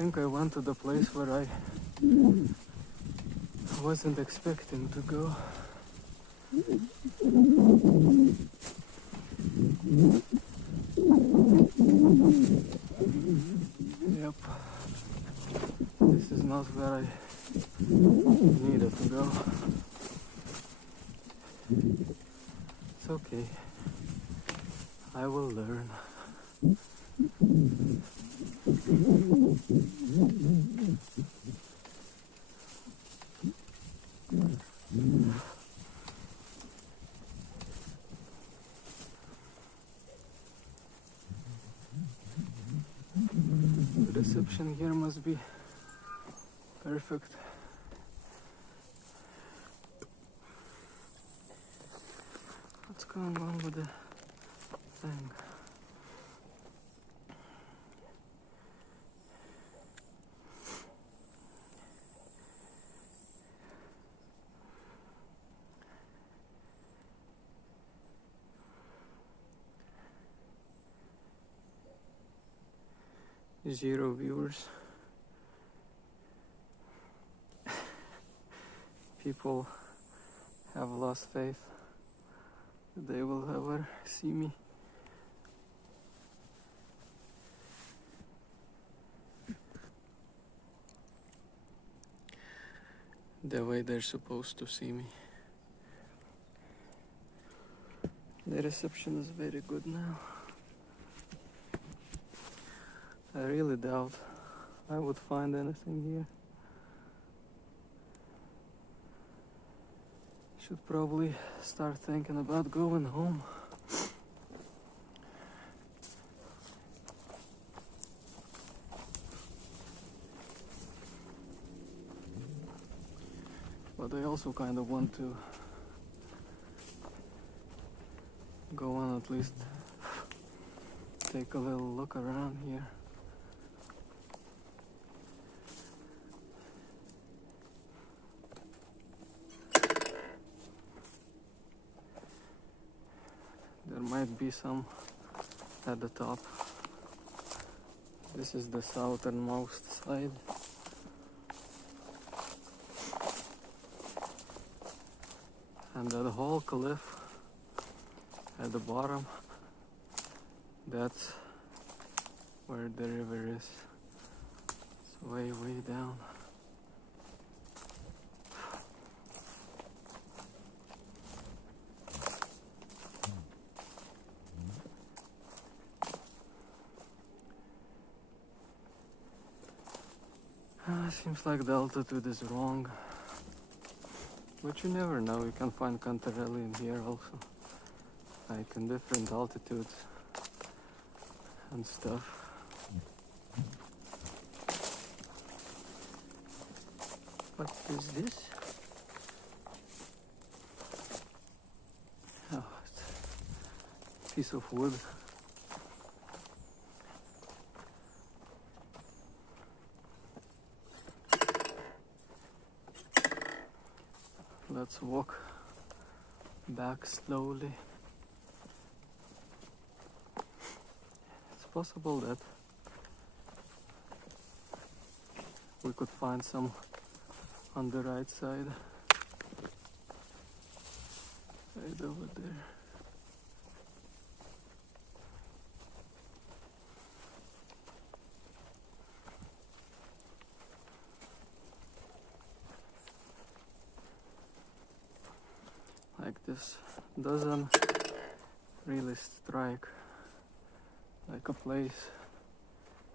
I think I went to the place where I wasn't expecting to go. Yep. This is not where I needed to go. It's okay. I will learn. The reception here must be perfect. What's going on with the thing? Zero viewers. People have lost faith that they will ever see me. The way they're supposed to see me. The reception is very good now. I really doubt I would find anything here. Should probably start thinking about going home. But I also kind of want to go on, at least take a little look around here. There might be some at the top. This is the southernmost side. And that whole cliff at the bottom, that's where the river is. It's way, way down. Seems like the altitude is wrong. But you never know, you can find Cantarelli in here also. Like in different altitudes and stuff. What is this? piece of wood. Let's walk back slowly. It's possible that we could find some on the right side. Right over there. Like this doesn't really strike like a place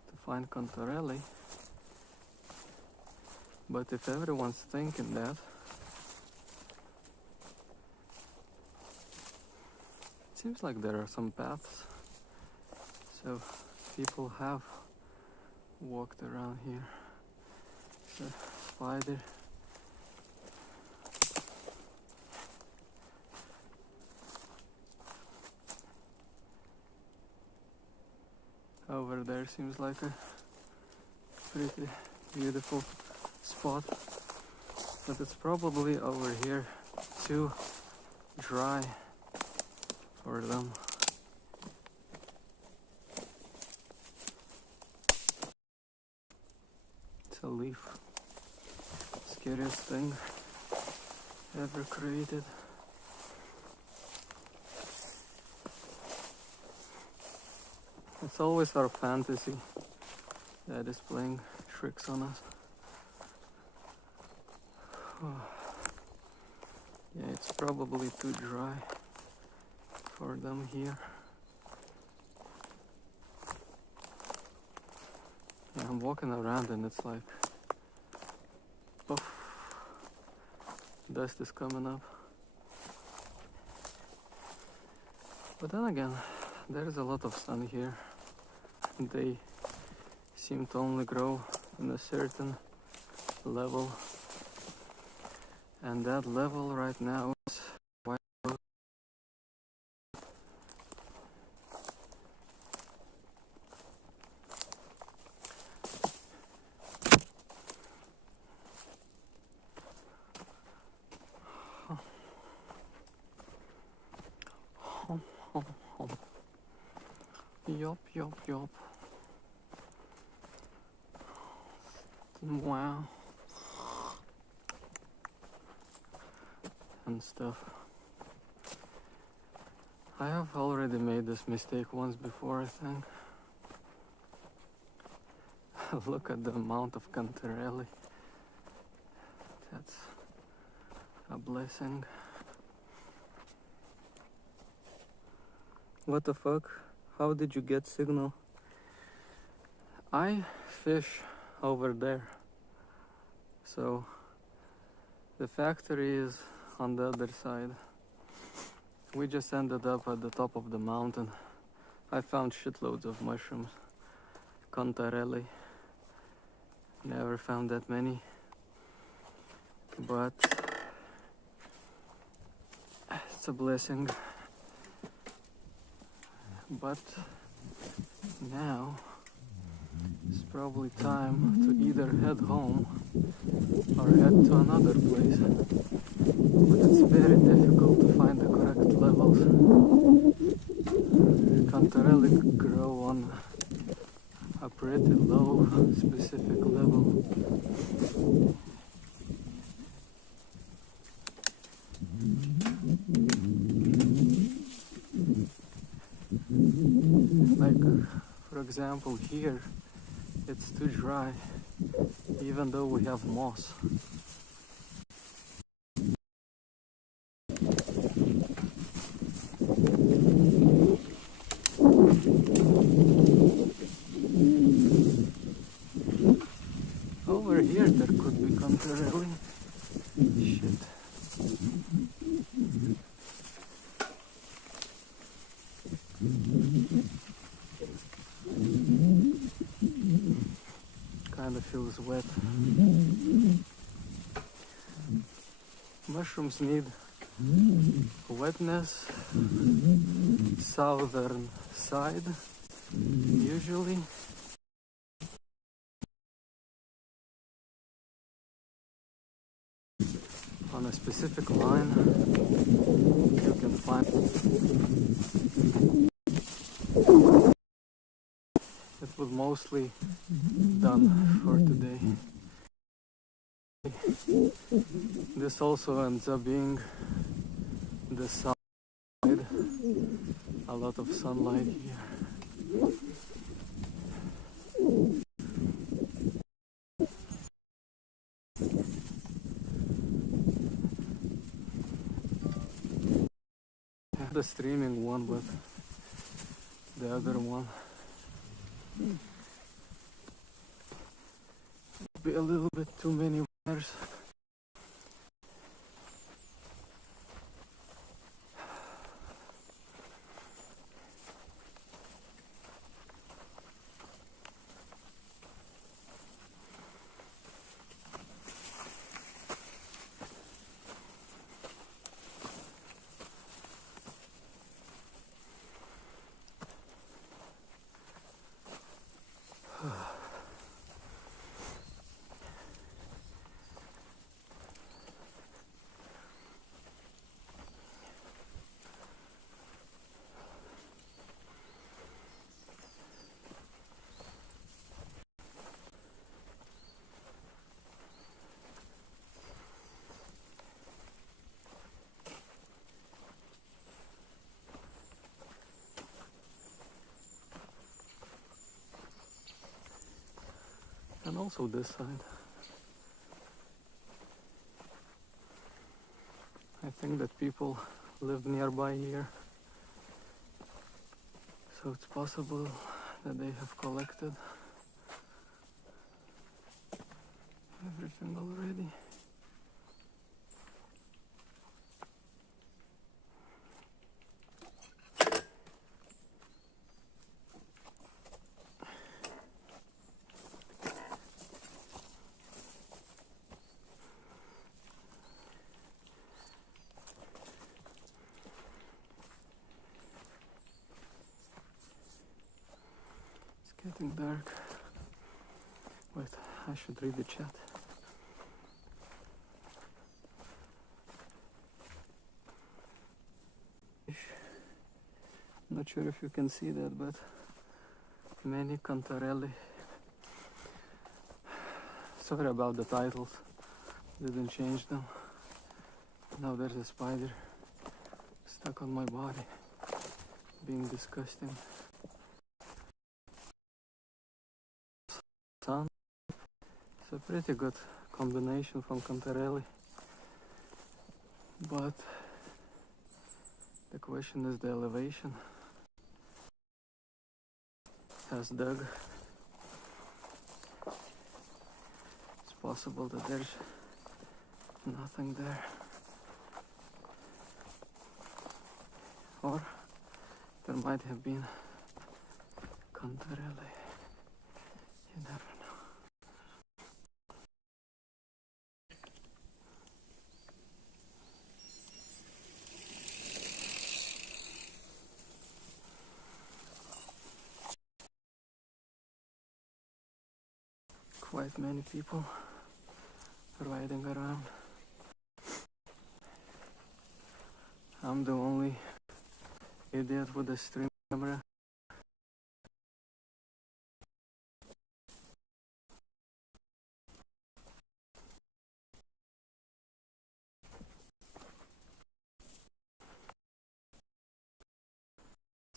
to find Cantarelli, but if everyone's thinking that, it seems like there are some paths, so people have walked around here. There's a spider. Over there seems like a pretty beautiful spot, but it's probably over here too dry for them. It's a leaf. Scariest thing ever created. It's always our fantasy that is playing tricks on us. Yeah, it's probably too dry for them here. Yeah, I'm walking around and it's like, puff, dust is coming up. But then again, there's a lot of sun here. They seem to only grow in a certain level, and that level right now is quite low. Yup, yup, yup. Wow. And stuff. I have already made this mistake once before, I think. Look at the amount of Cantarelli. That's a blessing. What the fuck? How did you get signal? I fish over there. So the factory is on the other side. We just ended up at the top of the mountain. I found shitloads of mushrooms. Cantarelli. Never found that many. But it's a blessing. But now it's probably time to either head home or head to another place. But it's very difficult to find the correct levels. Cantarelli grow on a pretty low specific level. Like, for example, here it's too dry, even though we have moss. Over here there could be Cantarelli. Shit. Kinda feels wet. Mushrooms need wetness, southern side usually. On a specific line you can find it was mostly done for today. This also ends up being the side, a lot of sunlight here. The streaming one, but the other one be a little bit too many wires. And also this side. I think that people live nearby here, so it's possible that they have collected everything already. Getting dark. Wait, I should read the chat. Not sure if you can see that, but many cantarelli. Sorry about the titles. Didn't change them. Now there's a spider stuck on my body, being disgusting. Sun. It's a pretty good combination from cantarelli, but the question is the elevation. Has dug. It's possible that there's nothing there, or there might have been cantarelli. You never know. Quite many people riding around. I'm the only idiot with a stream camera.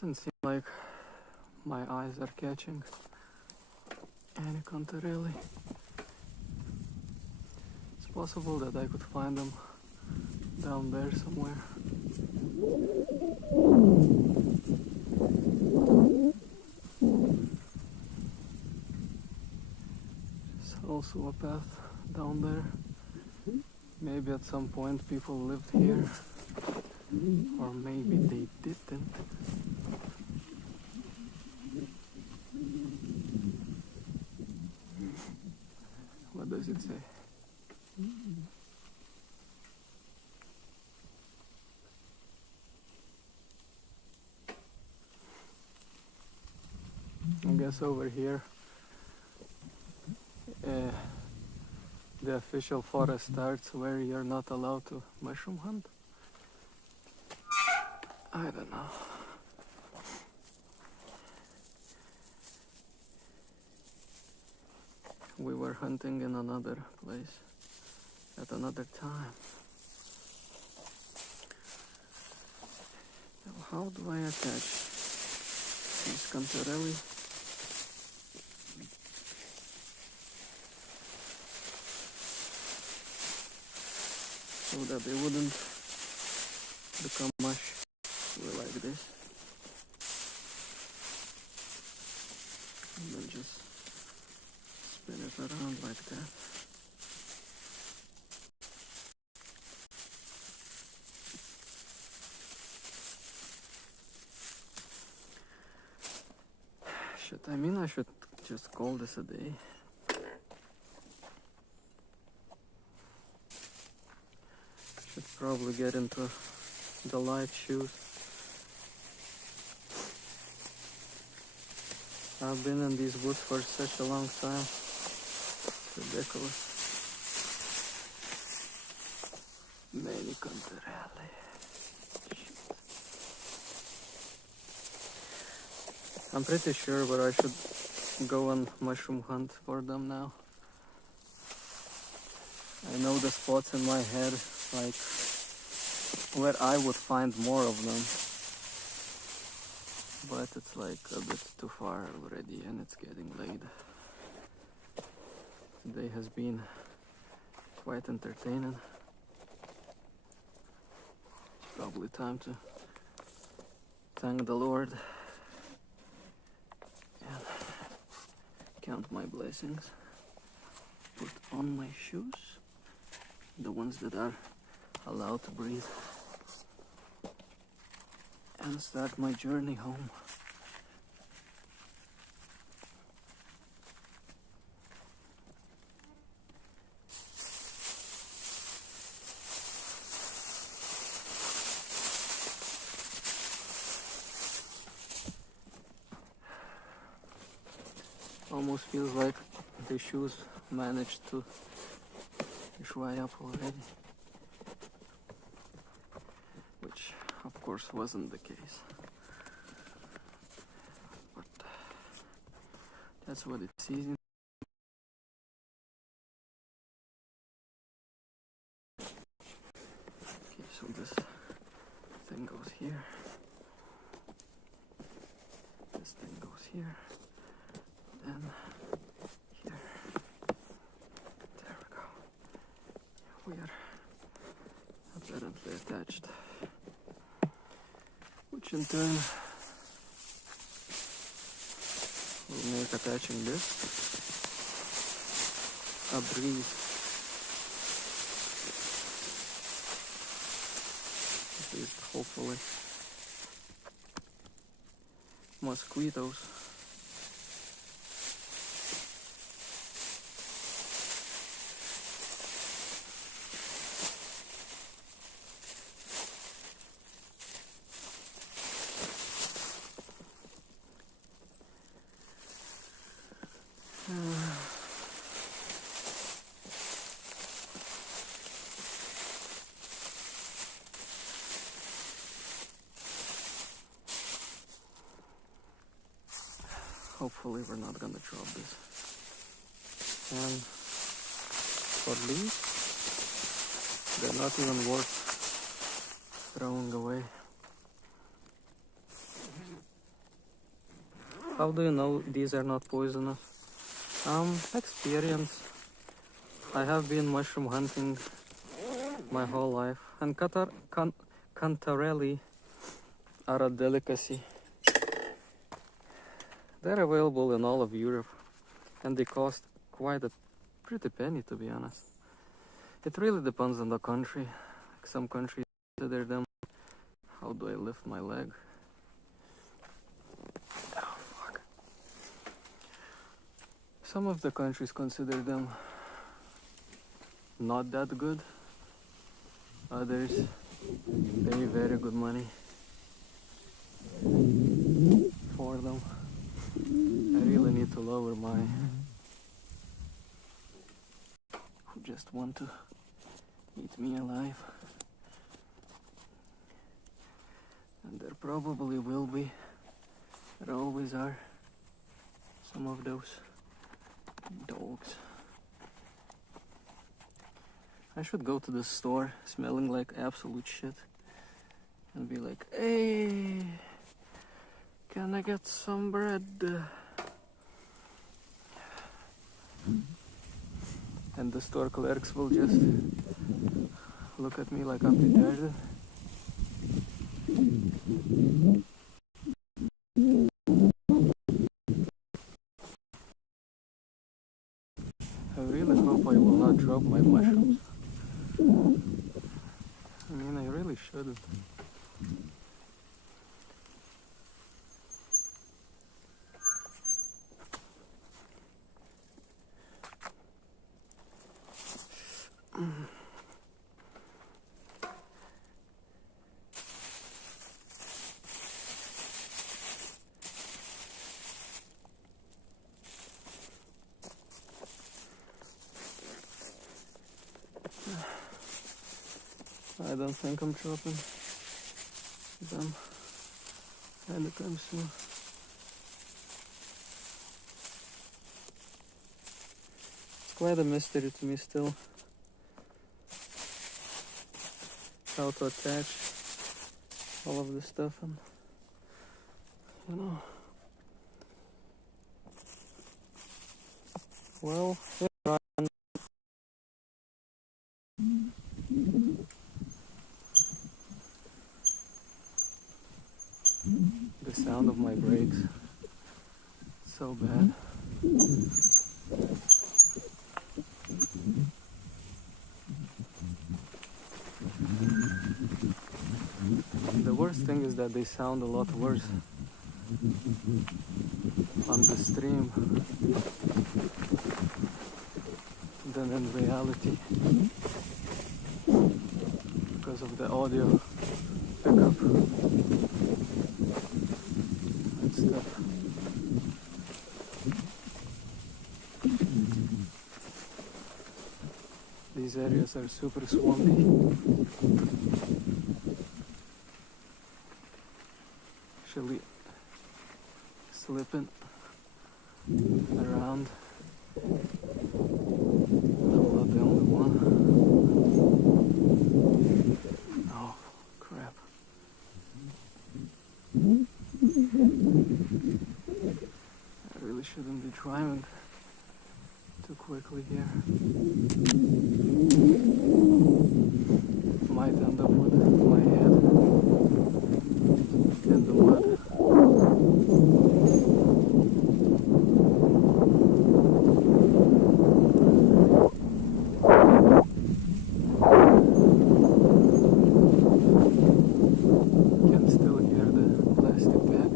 Doesn't seem like my eyes are catching any cantarelli. It's possible that I could find them down there somewhere. There's also a path down there. Maybe at some point people lived here, or maybe they didn't. What does it say? I guess over here uh, the official forest starts where you're not allowed to mushroom hunt. I don't know. We were hunting in another place at another time. Now, how do I attach these cantarelli? So that they wouldn't become mush. Like this. And then just spin it around like that. I should just call this a day. Should probably get into the light shoes. I've been in these woods for such a long time. It's ridiculous. Many cantarelli. I'm pretty sure, but I should go on mushroom hunt for them now. I know the spots in my head, like where I would find more of them. But it's like a bit too far already and it's getting late. Today has been quite entertaining. It's probably time to thank the Lord and count my blessings. Put on my shoes, the ones that are allowed to breathe, and start my journey home. Almost feels like the shoes managed to dry up already, which of course wasn't the case, but that's what it seems. Okay, so this thing goes here, this thing goes here, and here. There we go. We are apparently attached, which in turn will make attaching this a breeze. At least hopefully. Mosquitoes. Hopefully we're not gonna drop this. And for these, they're not even worth throwing away. How do you know these are not poisonous? Experience. I have been mushroom hunting my whole life, and cantarelli are a delicacy. They're available in all of Europe, and they cost quite a pretty penny, to be honest. It really depends on the country. Some countries consider them. How do I lift my leg? Oh, fuck. Some of the countries consider them not that good. Others pay very good money for them. I really need to lower my... who just want to eat me alive. And there probably will be, there always are, some of those dogs. I should go to the store smelling like absolute shit and be like, hey, can I get some bread? And the store clerks will just look at me like I'm retarded. I really hope I will not drop my mushrooms. I mean, I really shouldn't. I don't think I'm dropping them anytime soon. It's quite a mystery to me still how to attach all of this stuff and, you know, well, the sound of my brakes, so bad. The worst thing is that they sound a lot worse on the stream than in reality because of the audio pickup and stuff. These areas are super swampy. Actually slipping around. I'm not the only one. Oh, crap. I really shouldn't be driving too quickly here. Might end up with my head in the mud. Can still hear the plastic bag,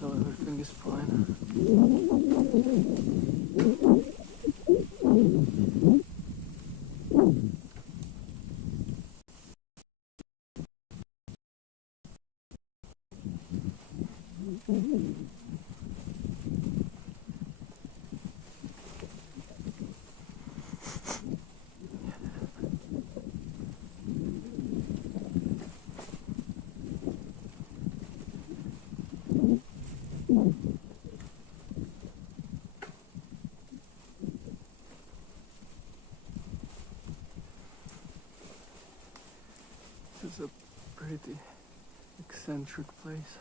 so everything is fine. This is a pretty eccentric place.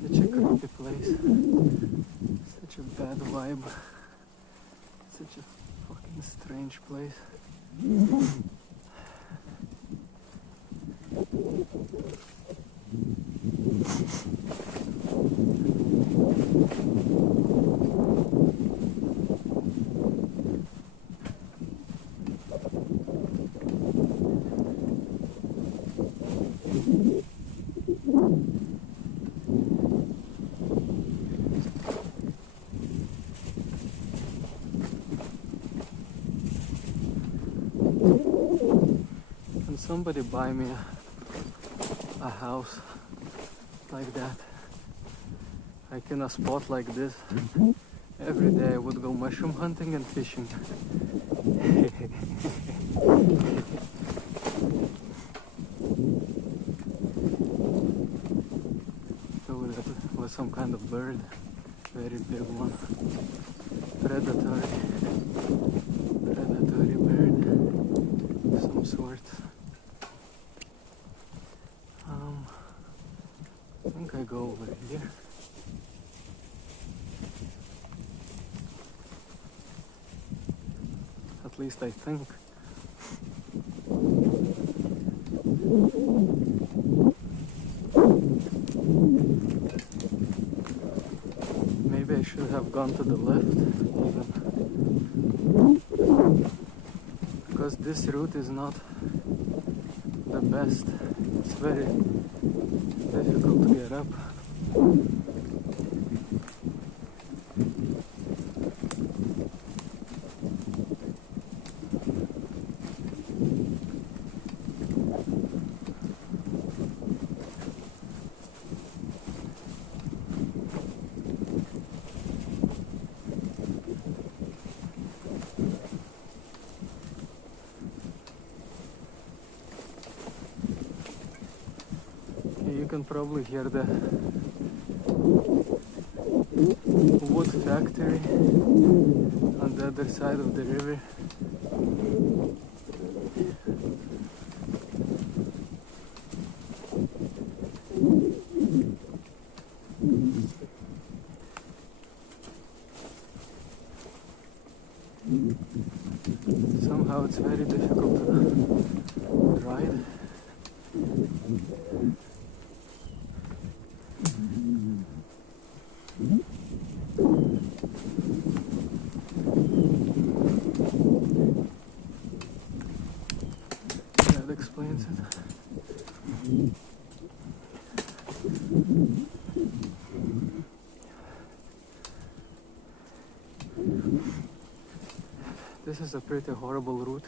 Such a creepy place. Such a bad vibe. Such a fucking strange place. somebody buy me a house like that, like in a spot like this, every day I would go mushroom hunting and fishing. So that was some kind of bird, very big one, predatory bird of some sort. I think I go over here. At least I think. Maybe I should have gone to the left even. Because this route is not the best. It's very difficult to get up. You can probably hear the wood factory on the other side of the river. Somehow it's very difficult to ride. That explains it. This is a pretty horrible route.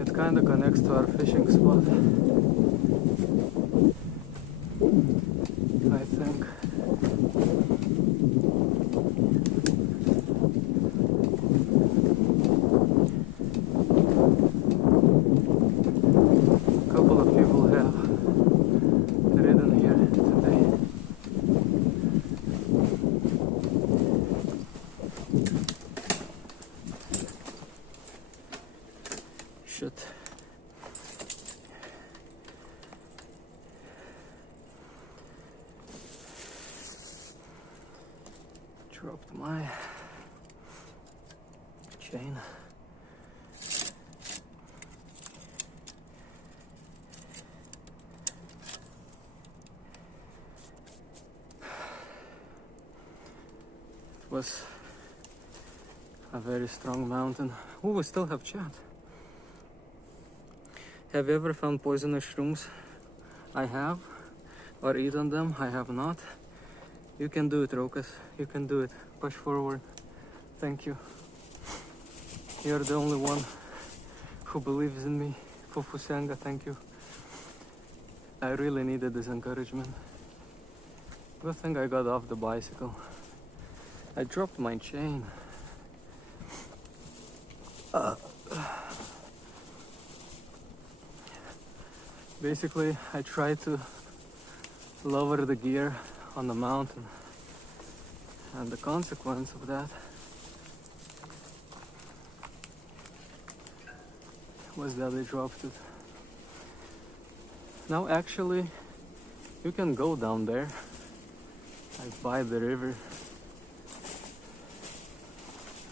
It kind of connects to our fishing spot, I think. A couple of people have ridden here today. Shit. Dropped my chain. It was a very strong mountain. Oh, we still have chat. Have you ever found poisonous shrooms? I have. Or eaten them? I have not. You can do it, Rokas. You can do it. Push forward. Thank you. You're the only one who believes in me. Fufusanga, thank you. I really needed this encouragement. Good thing I got off the bicycle. I dropped my chain. Basically, I tried to lower the gear on the mountain, and the consequence of that was that I dropped it. Now actually you can go down there, like by the river.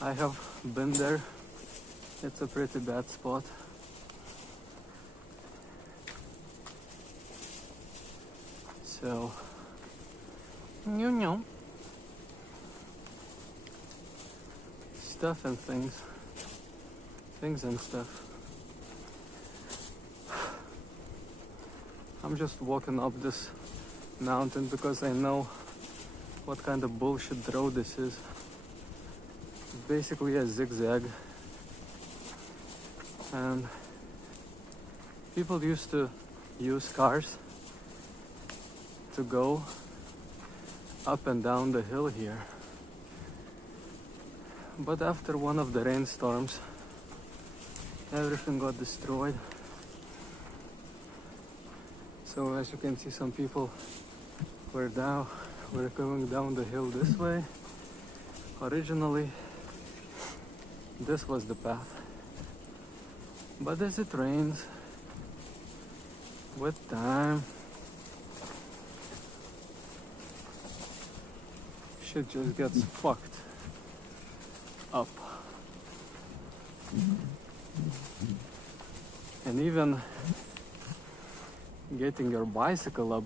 I have been there. It's a pretty bad spot. So, stuff and things and stuff. I'm just walking up this mountain because I know what kind of bullshit road this is. basically a zigzag, and people used to use cars to go up and down the hill here. But after one of the rainstorms, everything got destroyed. So as you can see, some people were going down the hill this way. Originally, this was the path. But as it rains, with time, shit just gets fucked up. And even getting your bicycle up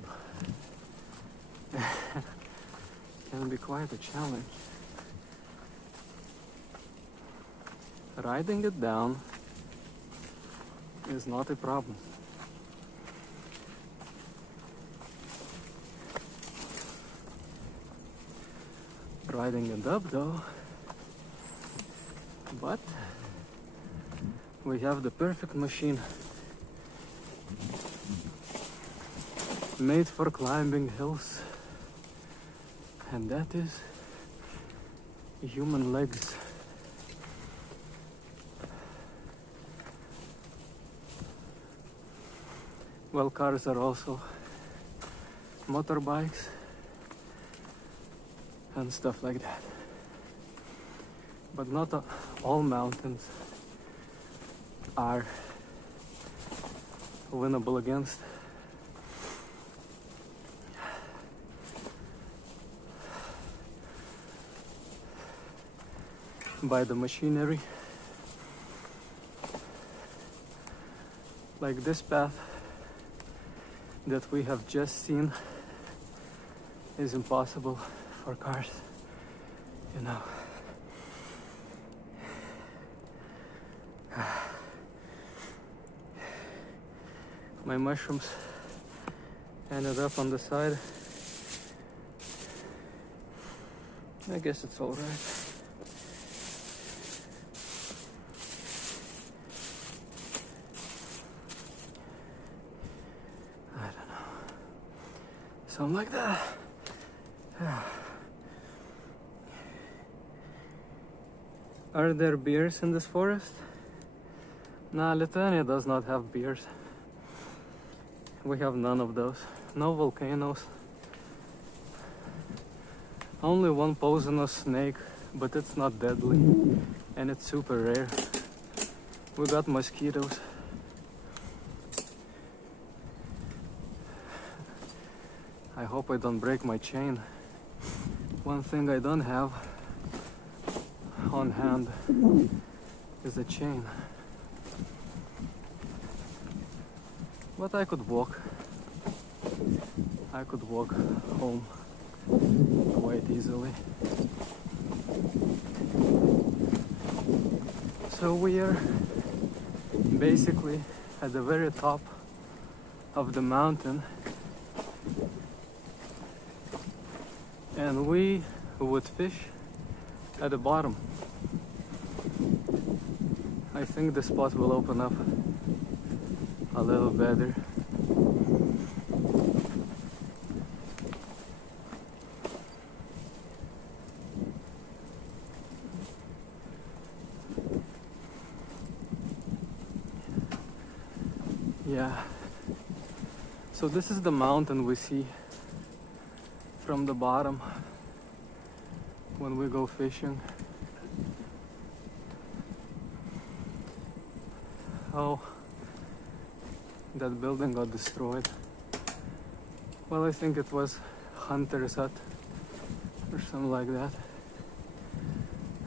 can be quite a challenge. Riding it down is not a problem. Riding it up though, but we have the perfect machine made for climbing hills, and that is human legs. Well, cars are also motorbikes and stuff like that. But not all mountains are winnable against. By the machinery. Like this path that we have just seen is impossible for cars, you know. My mushrooms ended up on the side. I guess it's all right. I don't know. Something like that. Are there bears in this forest? Nah, Lithuania does not have bears. We have none of those. No volcanoes. Only one poisonous snake, but it's not deadly. And it's super rare. We got mosquitoes. I hope I don't break my chain. One thing I don't have on hand is a chain. But I could walk. I could walk home quite easily. So we are basically at the very top of the mountain, and we would fish at the bottom. I think the spot will open up a little better. Yeah. So this is the mountain we see from the bottom when we go fishing. Oh, that building got destroyed. Well, I think it was Hunter's hut or something like that.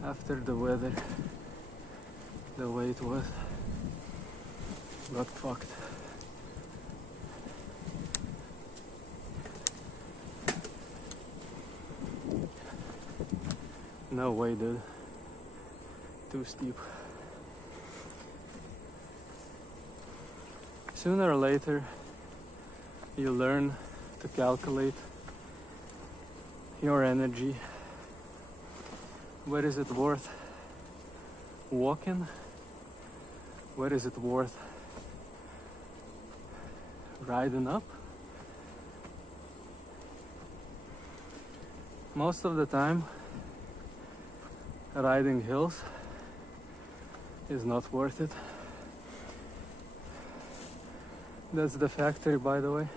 After the weather, the way it was, got fucked. No way, dude. Too steep. Sooner or later, you learn to calculate your energy. What is it worth walking, where is it worth riding up? Most of the time, riding hills is not worth it. That's the factory, by the way.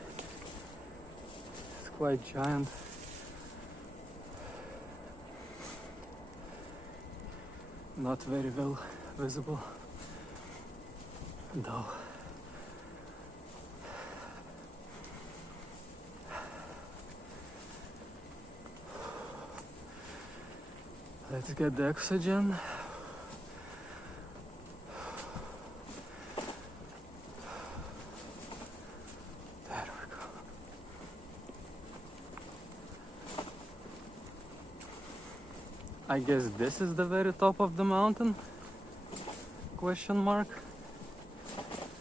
It's quite giant. Not very well visible, though. Let's get the oxygen. There we go. I guess this is the very top of the mountain? Question mark.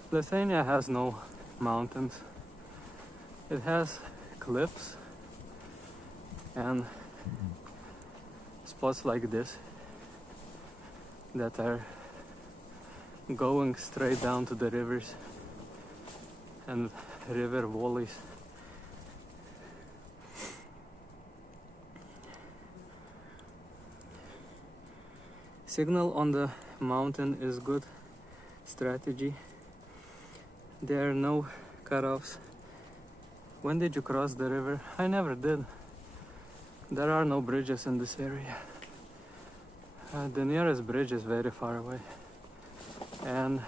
Lithuania has no mountains. It has cliffs and spots like this that are going straight down to the rivers and river valleys. Signal on the mountain is good strategy. There are no cutoffs. When did you cross the river? I never did. There are no bridges in this area. The nearest bridge is very far away, and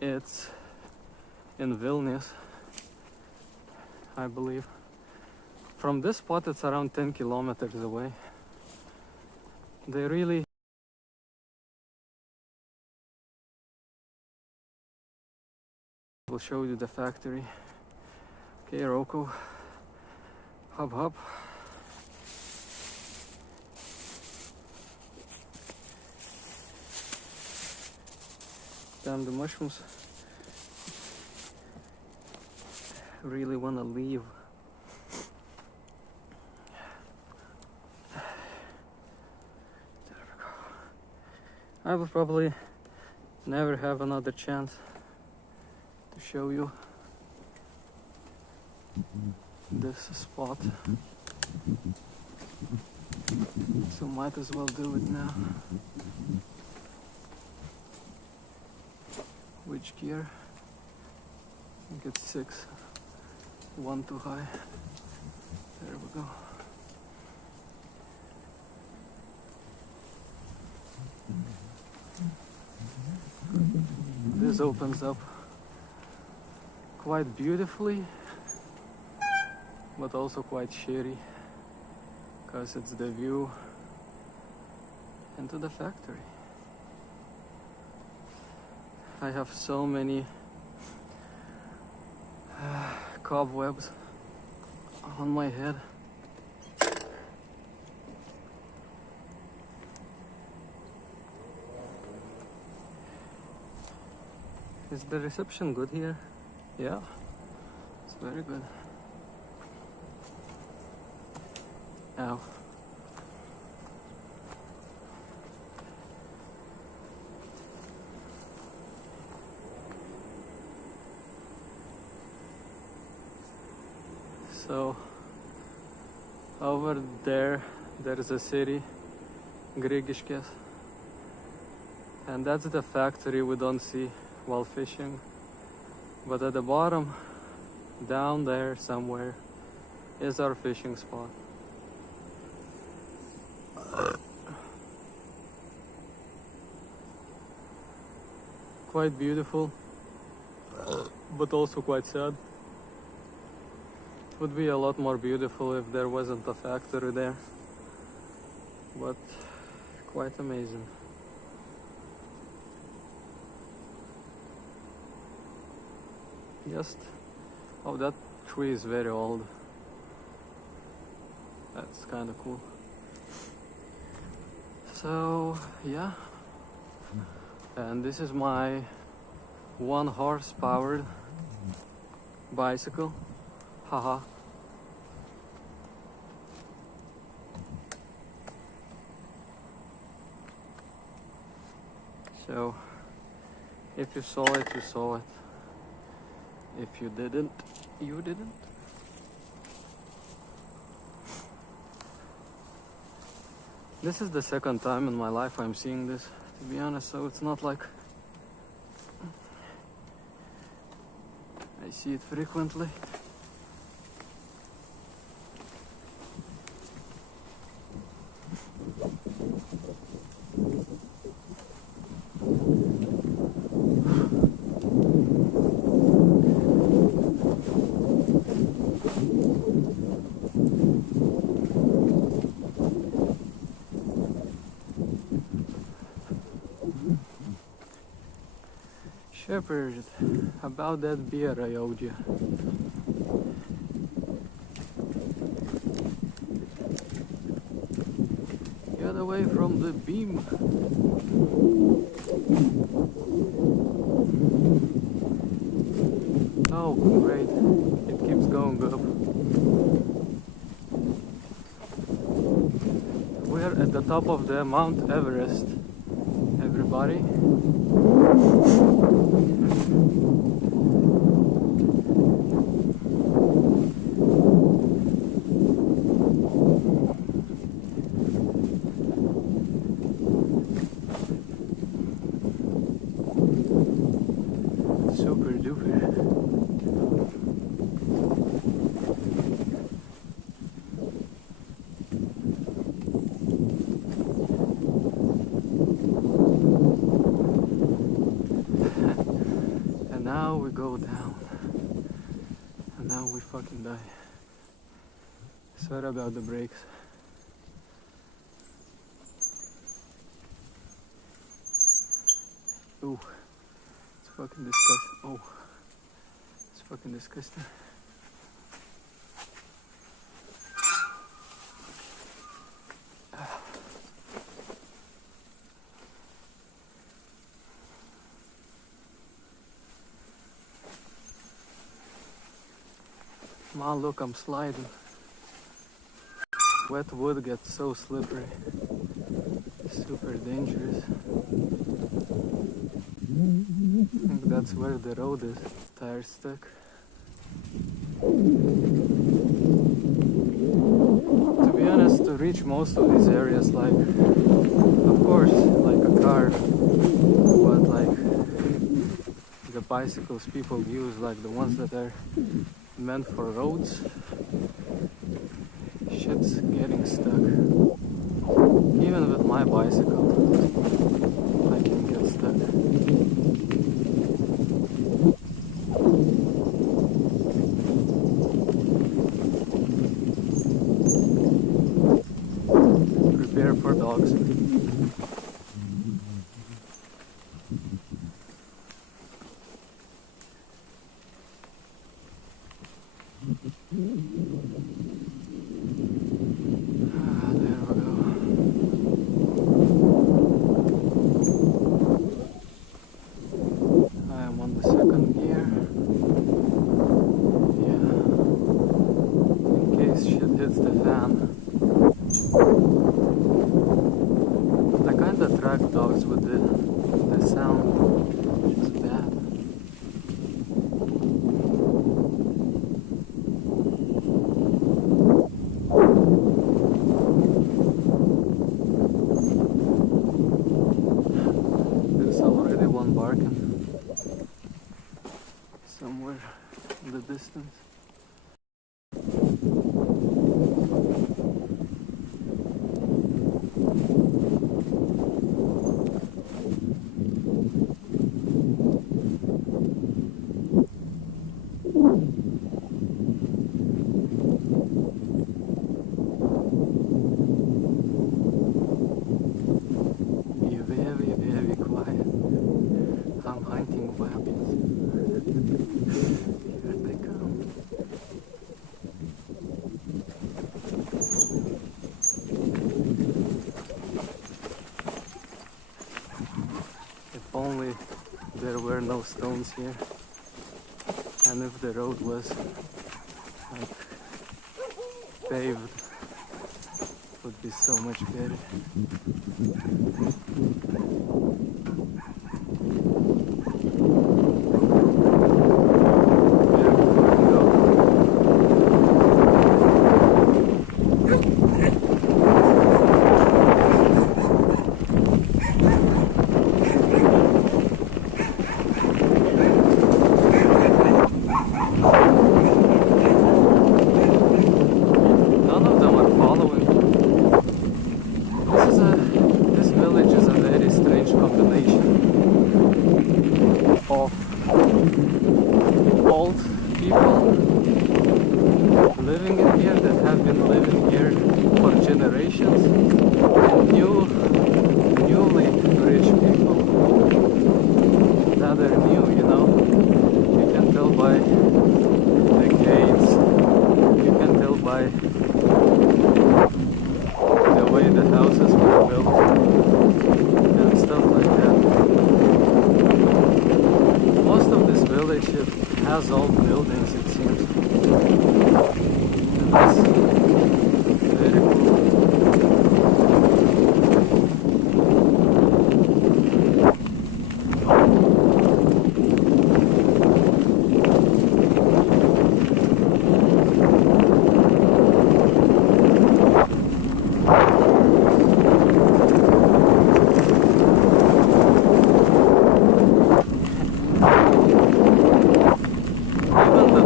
it's in Vilnius, I believe. From this spot it's around 10 kilometers away. They really will show you the factory. Okay, Rocco, hop hop. Damn, the mushrooms really want to leave. There we go. I will probably never have another chance to show you this spot, so might as well do it now. Which gear? I think it's 6. 1 too high. There we go. This opens up quite beautifully, but also quite shitty, because it's the view into the factory. I have so many cobwebs on my head. Is the reception good here? Yeah, it's very good. Ow. So over there is a city, Grigiškės, and that's the factory we don't see while fishing. But at the bottom, down there somewhere, is our fishing spot. Quite beautiful, but also quite sad. It would be a lot more beautiful if there wasn't a factory there, but quite amazing. Just, oh, that tree is very old. That's kind of cool. So yeah, and this is my 1 horse powered bicycle. Haha. So if you saw it, you saw it. If you didn't, you didn't. This is the second time in my life I'm seeing this, to be honest, so it's not like I see it frequently. Shepherd, about that beer I owed you. Get away from the beam. Oh, great. It keeps going up. We're at the top of the Mount Everest, everybody. Super duper. And now we go down. And now we fucking die. Sorry about the brakes. Ooh. It's fucking disgusting. Oh, it's fucking disgusting. Man, look, I'm sliding. Wet wood gets so slippery. Super dangerous. I think that's where the road is. Tires stuck. To be honest, to reach most of these areas, like, of course, like a car, but like the bicycles people use, like the ones that are meant for roads, shit's getting stuck. Even with my bicycle, I can get stuck. Prepare for dogs. There we go. I am on the second gear. Yeah. In case shit hits the fan. I kinda track dogs with the sound, which is bad. There's already one barking somewhere in the distance. Be very quiet. I'm hunting rabbits. Here they come. If only there were no stones here, and if the road was like paved, it would be so much better. Old people living in here that have been living here for generations, and newly rich people that are new, you know. You can tell by the gates, you can tell by the way the houses were built and stuff like that. Most of this village has old buildings, it seems. And that's very cool.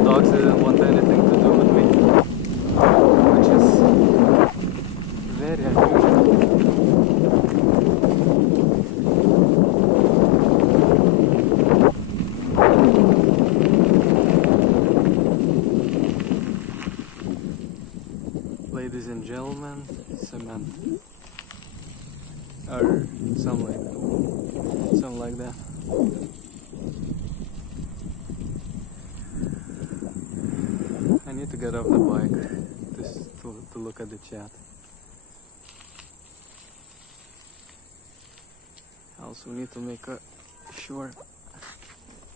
Dogs didn't want anything to do with me, which is very unusual. Ladies and gentlemen, cement, or something like that. I need to get off the bike just to look at the chat. I also need to make sure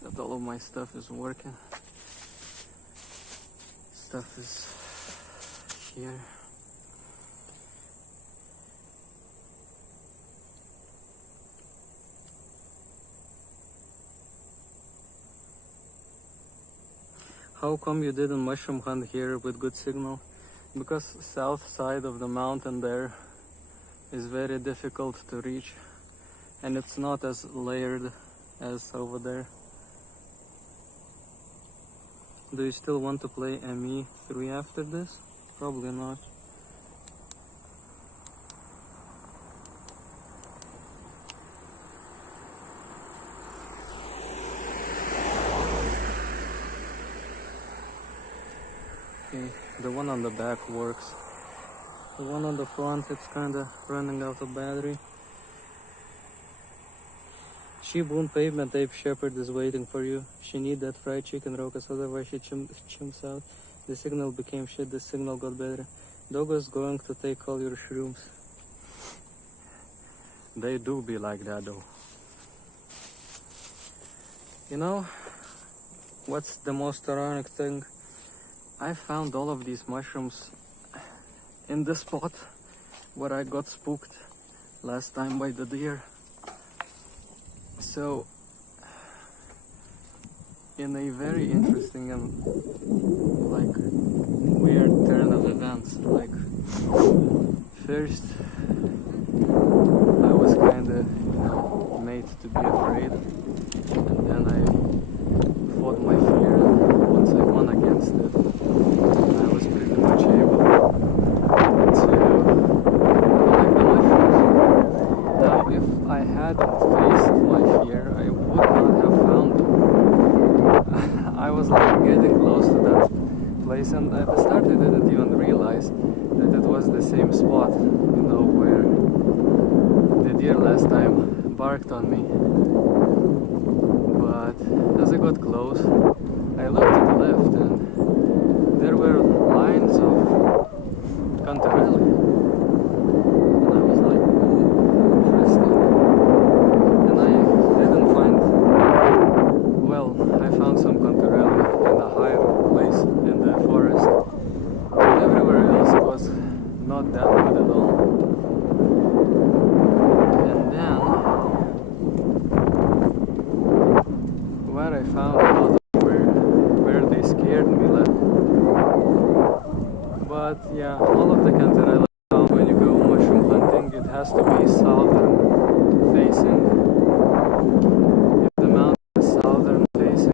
that all of my stuff is working. Stuff is here. How come you didn't mushroom hunt here with good signal? Because south side of the mountain there is very difficult to reach, and it's not as layered as over there. Do you still want to play ME3 after this? Probably not. Okay, the one on the back works. The one on the front, it's kinda running out of battery. She-Boon Pavement Ape Shepherd is waiting for you. She need that fried chicken, Rokas, otherwise she chimps out. The signal became shit, the signal got better. Doggo's going to take all your shrooms. They do be like that though. You know, what's the most ironic thing? I found all of these mushrooms in the spot where I got spooked last time by the deer. So, in a very interesting and like weird turn of events, like first I was kinda, made to be afraid, and then I fought my fear, and once I won against it, I was pretty much able to like the mushrooms. Now, if I hadn't faced my fear, I would not have found them. I was like getting close to that place, and at the start I didn't even realize that it was the same spot, where the deer last time barked on me. But as I got close, I looked to the left, and there were lines of cantarelli. And I was like, interesting. And I didn't find, well, I found some cantarelli in a higher place in the forest. But everywhere else it was not that good at all. And then that I found a lot of where they scared me left. But yeah, all of the cantarelli found when you go mushroom hunting, it has to be southern facing. If the mountain is southern facing,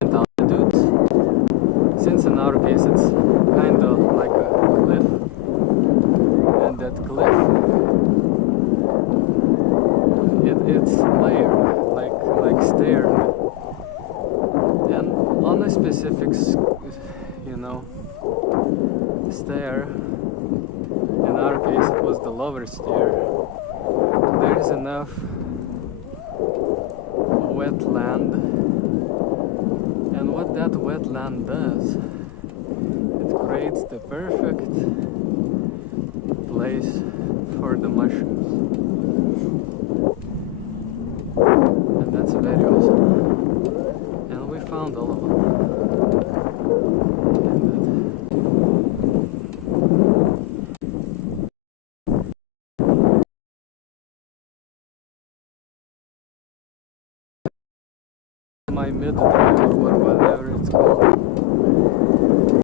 different altitudes. Since in our case it's kind of like a cliff, and that cliff, it's layered, like stair, and on a specific, stair. In our case, it was the lower stair. There is enough wetland, and what that wetland does, it creates the perfect place for the mushrooms, and that's very awesome. And we found all of them. My mid drive or whatever it's called.